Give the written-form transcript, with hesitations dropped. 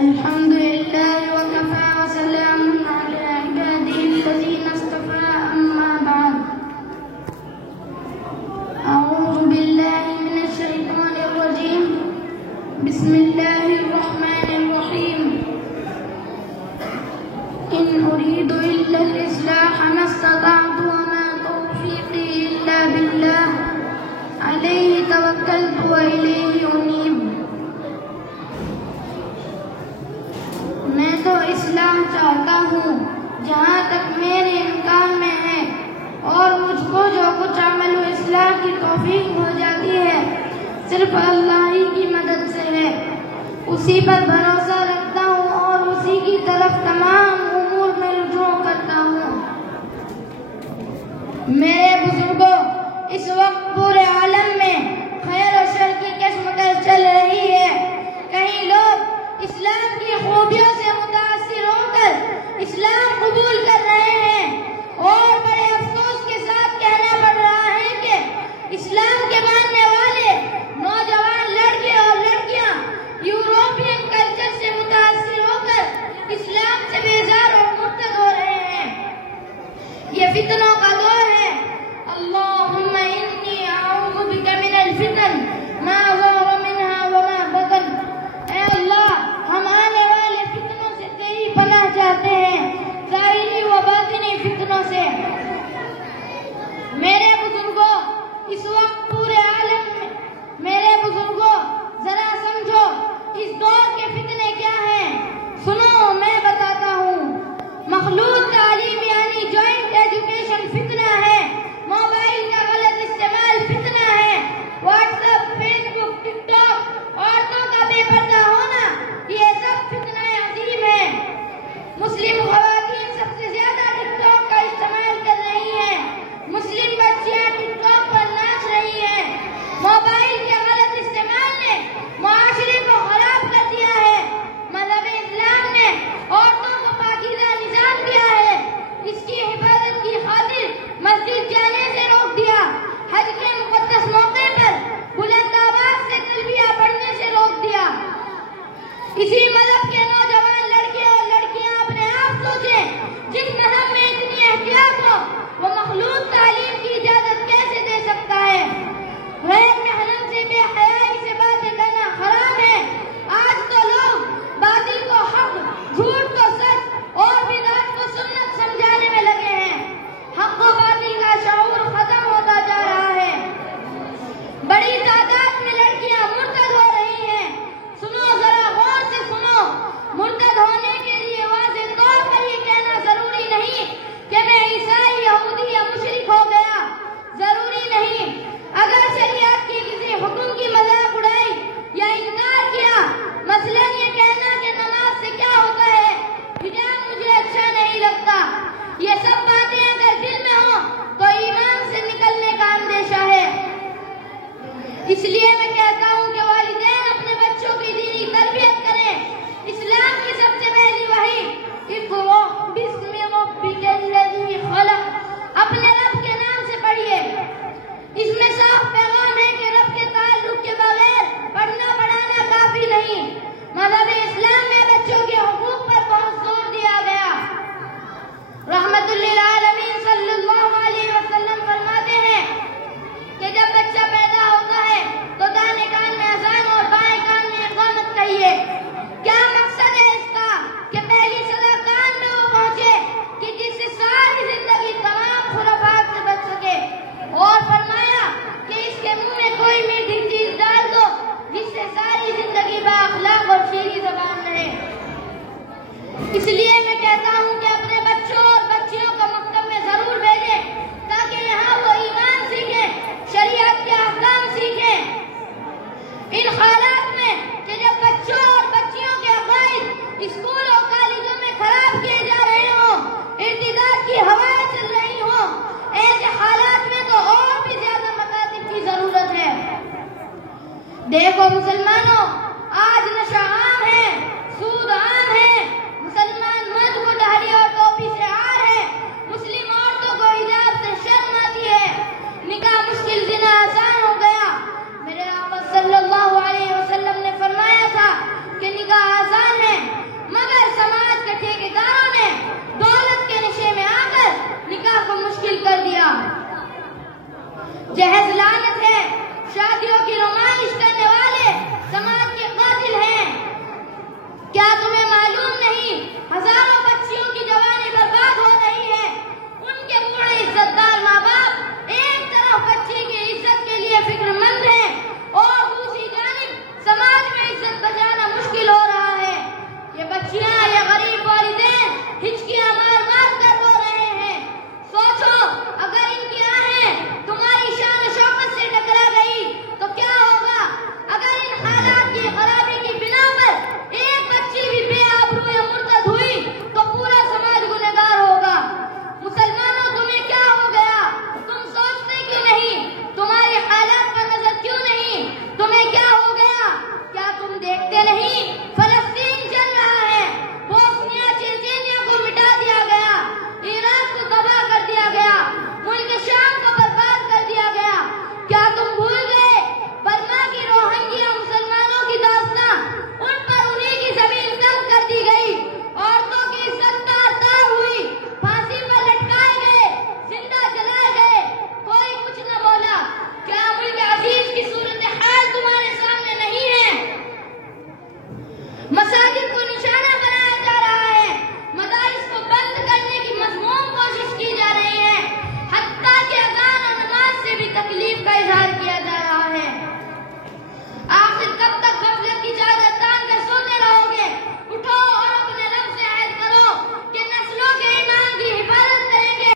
الحمد لله وكفى وسلام على عباده الذين اصطفى أما بعد أعوذ بالله من الشيطان الرجيم بسم الله الرحمن الرحيم إن أريد إلا الإصلاح ما استطعت وما توفيقي إلا بالله عليه توكلت وإليه أنيب میں تو اصلاح چاہتا ہوں جہاں تک میرے امکان میں ہے اور مجھ کو جو کچھ عمل و اصلاح کی توفیق ہو جاتی ہے صرف اللہ ہی کی مدد سے ہے. اسی پر بھروسہ رکھتا ہوں اور اسی کی طرف تمام امور میں رجوع کرتا ہوں. میرے بزرگوں، اس وقت پورے عالم میں خیر و شر کی کشمکش چل رہی ہے. کئی لوگ اسلام کی خوبیوں سے متاثر ہو کر اسلام قبول کر رہے ہیں اور بڑے افسوس کے ساتھ کہنا پڑ رہا ہے کہ اسلام کے ماننے والے نوجوان لڑکے اور لڑکیاں یورپین کلچر سے متاثر ہو کر اسلام سے بیزار اور مرتد ہو رہے ہیں. یہ فتنوں کا دور ہے. اللہم انی اعوذ بک من الفتن ما ظہر منها وما بطن. اے اللہ، ہم آنے والے فتنوں سے تیری پناہ چاہتے ہیں، ظاہری و باطنی فتنوں سے. میرے بزرگوں، اس وقت پورے عالم میں میرے بزرگوں ذرا سمجھو اس دور کے فتنے کیا ہیں. سنو، میں بتاتا ہوں. مخلوط تعلیم یعنی جوائنٹ ایجوکیشن فتنہ ہے. موبائل کا غلط استعمال فتنہ ہے. واٹس ایپ، فیس بک، ٹک ٹاک، عورتوں کا بے پردہ ہونا، یہ سب فتنہ عظیم ہے. مسلم خواتین سب سے زیادہ ٹک ٹاک کا استعمال کر رہی ہیں. مسلم بچیاں ٹک ٹاک پر ناچ رہی ہیں. موبائل کے غلط استعمال نے معاشرے کو خراب کر دیا ہے. مذہب اسلام نے عورتوں کو پاکیزہ نظام دیا ہے. اس کی حفاظت کی خاطر مسجد جانے سے روک دیا. حج کے مقدس موقع پر بلند آواز سے تلبیہ پڑھنے سے روک دیا. اسی مذہب کے نوجوان لڑکے اور لڑکیاں اپنے آپ سوچیں، جس مذہب میں اتنی احتیاط ہو وہ مخلوط تعلیم کی اجازت کیسے دے سکتا ہے؟ غیر محرم سے بے حیائی سے باتیں کرنا حرام ہے. آج تو لوگ باطل کو حق، جھوٹ کو سچ اور بدعت کو سنت سمجھانے میں لگے ہیں. حق و باطل کا شعور ختم ہوتا جا رہا ہے. بڑی تعداد میں لڑکیاں مرتد ہو رہی ہیں. سنو، ذرا غور سے سنو. مرتد ہونے کے لیے واضح طور پر یہ کہنا ضروری نہیں کہ میں عیسائی، یہودی یا مشرک ہو گیا. ضروری نہیں. اگر شریعت کی کسی حکم کی مذاق اڑائی یا انکار کیا، مثلاً یہ کہنا کہ نماز سے کیا ہوتا ہے، حجاب مجھے اچھا نہیں لگتا، یہ سب باتیں اگر دل میں ہوں تو ایمان سے نکلنے کا اندیشہ ہے. اس لیے میں کہتا ہوں کہ والدین اپنے بچوں کی دینی تربیت کریں. اسلام کی سب سے پہلی وحی اقرأ باسم ربک الذی خلق، اپنے رب کے نام سے پڑھیے. اس میں صاف پیغام ہے کہ رب کے تعلق کے بغیر پڑھنا پڑھانا کافی نہیں. مذہب اسلام میں بچوں کے حقوق پر بہت زور دیا گیا. رحمت للعالمین صلی اللہ علیہ وسلم فرماتے ہیں کہ جب بچہ پیدا ہوتا ہے تو دائیں کان میں اذان اور بائیں کان میں اقامت کہیے. کیا مقصد ہے اس کا؟ کہ پہلی صدا کان میں وہ پہنچے کہ جس سے ساری زندگی تمام خرافات سے بچ سکے. اور فرمایا کہ اس کے منہ میں کوئی میٹھی چیز ڈال دو جس سے ساری زندگی بااخلاق اور شیریں زبان رہے. اس لیے میں کہتا ہوں کہ اپنے بچوں اور بچیوں کو مکتب میں ضرور بھیجیں تاکہ یہاں وہ ایمان سیکھیں، شریعت کے احکام سیکھیں. ان حالات میں کہ جب بچوں اور بچیوں کے عقائد اسکول اور کالجوں میں خراب کیے جا رہے ہوں، ارتداد کی ہوائیں چل رہی ہوں، ایسے حالات میں تو اور بھی زیادہ مکاتب کی ضرورت ہے. دیکھو مسلمانوں،